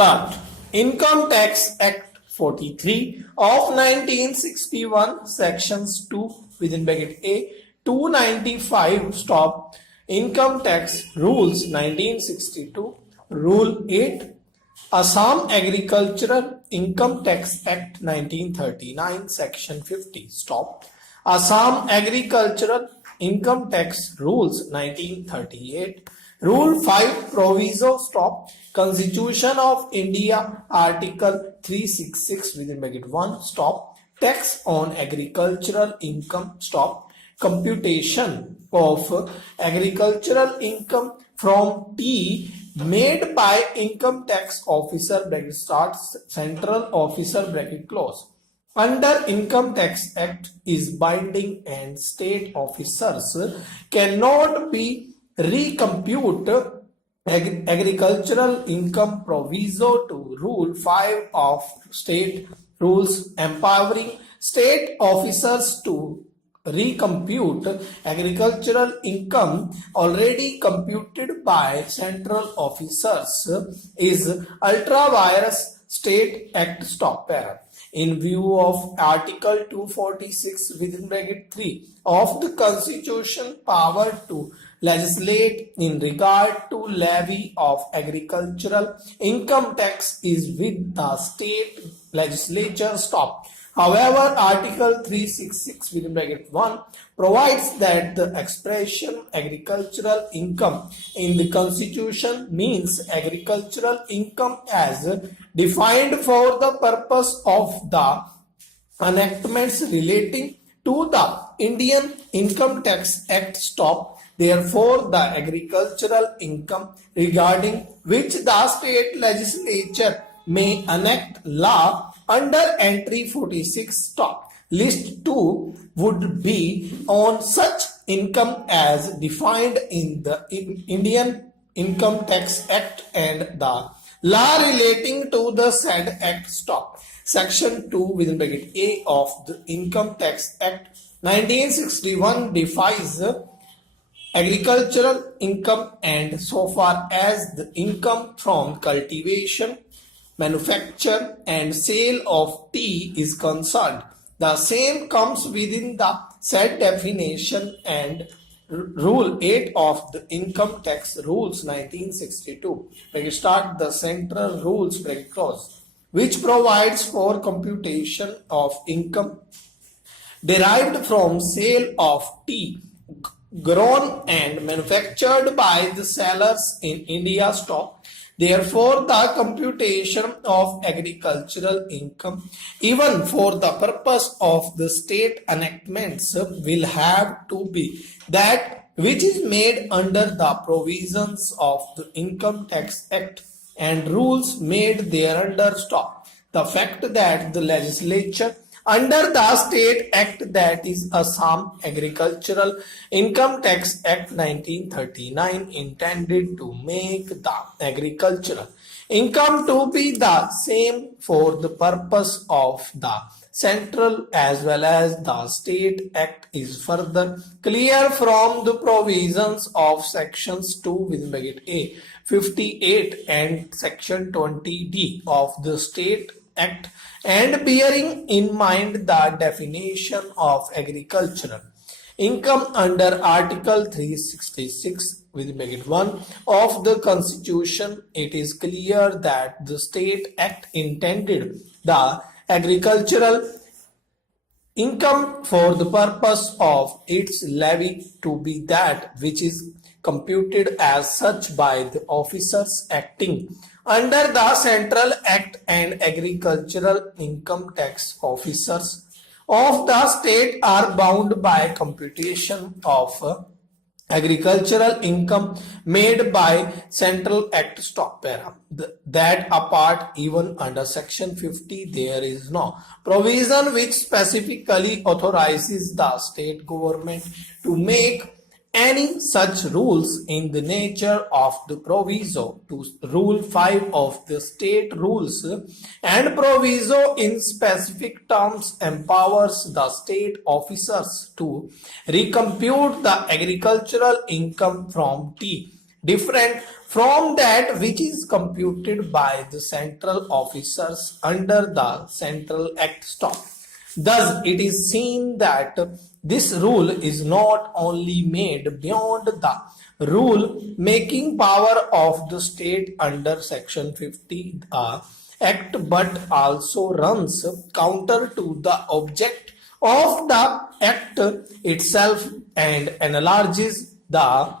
Start. Income Tax Act 43 of 1961, sections 2 within bracket A, 295 stop. Income Tax Rules 1962, Rule 8. Assam Agricultural Income Tax Act 1939, section 50 stop. Assam Agricultural Income Tax Rules 1938. Rule 5 Proviso stop. Constitution of India Article 366 within bracket 1 stop. Tax on agricultural income stop. Computation of agricultural income from tea made by income tax officer bracket starts central officer bracket close. Under Income Tax Act is binding and state officers cannot be recompute agricultural income proviso to Rule 5 of state rules empowering state officers to recompute agricultural income already computed by central officers is ultra-virus state act stop para. In view of Article 246 within bracket 3 of the Constitution, power to legislate in regard to levy of agricultural income tax is with the state legislature stop. However, Article 366 within bracket 1 provides that the expression agricultural income in the Constitution means agricultural income as defined for the purpose of the enactments relating to the Indian Income Tax Act stop. Therefore, the agricultural income regarding which the state legislature may enact law under entry 46 stop. List 2 would be on such income as defined in the Indian Income Tax Act and the law relating to the said act stop. Section 2 within bracket A of the Income Tax Act 1961 defines agricultural income and so far as the income from cultivation, manufacture and sale of tea is concerned, the same comes within the said definition and Rule 8 of the Income Tax Rules 1962. We start the central rules bracket clause, which provides for computation of income derived from sale of tea grown and manufactured by the sellers in India stock. Therefore, the computation of agricultural income, even for the purpose of the state enactments, will have to be that which is made under the provisions of the Income Tax Act and rules made thereunder stop. The fact that the legislature under the state act, that is Assam Agricultural Income Tax Act 1939, intended to make the agricultural income to be the same for the purpose of the central as well as the state act is further clear from the provisions of sections 2 within bracket A 58 and section 20D of the state act, and bearing in mind the definition of agricultural income under Article 366 with bracket 1 of the Constitution, it is clear that the state act intended the agricultural income for the purpose of its levy to be that which is computed as such by the officers acting under the Central Act and agricultural income tax officers of the state are bound by computation of agricultural income made by Central Act stop para. That apart, even under section 50 there is no provision which specifically authorizes the state government to make any such rules in the nature of the proviso to Rule 5 of the state rules, and proviso in specific terms empowers the state officers to recompute the agricultural income from tea different from that which is computed by the central officers under the Central Act stop. Thus, it is seen that this rule is not only made beyond the rule making power of the state under Section 50 Act but also runs counter to the object of the Act itself and enlarges the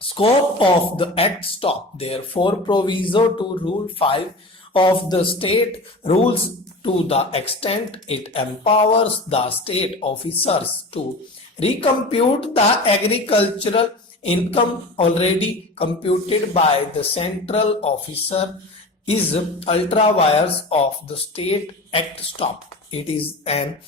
scope of the Act stop. Therefore, proviso to Rule 5 of the state rules to the extent it empowers the state officers to recompute the agricultural income already computed by the central officer is ultra vires of the state act stop. It is an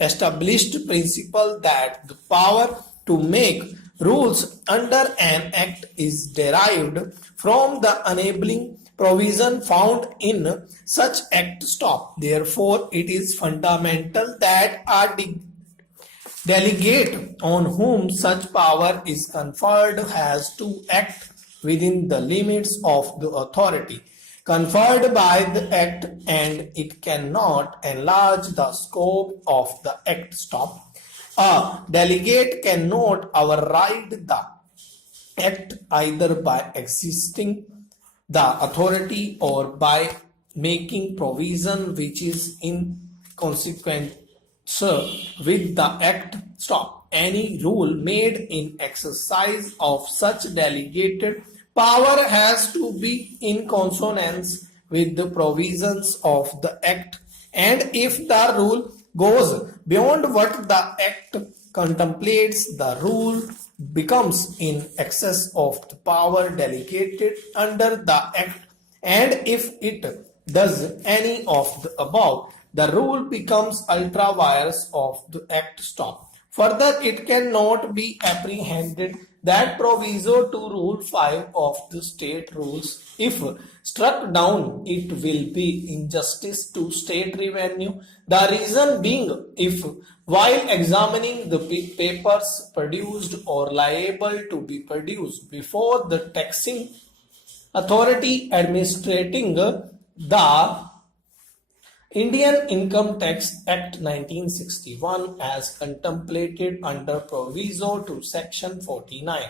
established principle that the power to make rules under an act is derived from the enabling provision found in such act stop. Therefore, it is fundamental that a delegate on whom such power is conferred has to act within the limits of the authority conferred by the act, and it cannot enlarge the scope of the act stop. A delegate cannot override the act either by existing the authority or by making provision which is in consequence with the act stop. Any rule made in exercise of such delegated power has to be in consonance with the provisions of the act, and if the rule goes beyond what the act contemplates, the rule becomes in excess of the power delegated under the act, and if it does any of the above, the rule becomes ultra vires of the act stop. Further, it cannot be apprehended that proviso to Rule 5 of the state rules, if struck down, it will be injustice to state revenue. The reason being, if while examining the papers produced or liable to be produced before the taxing authority administrating the Indian Income Tax Act 1961 as contemplated under proviso to Section 49.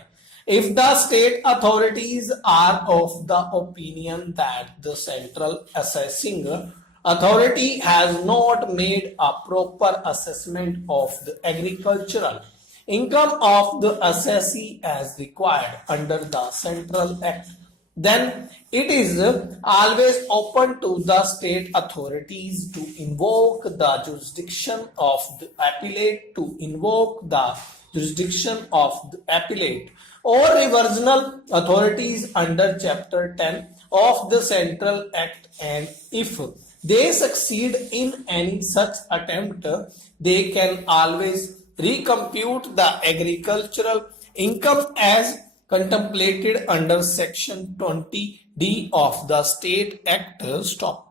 If the state authorities are of the opinion that the central assessing authority has not made a proper assessment of the agricultural income of the assessee as required under the Central Act, then it is always open to the state authorities to invoke the jurisdiction of the appellate, or reversional authorities under Chapter 10 of the Central Act, and if they succeed in any such attempt, they can always recompute the agricultural income as contemplated under Section 20D of the State Act stop.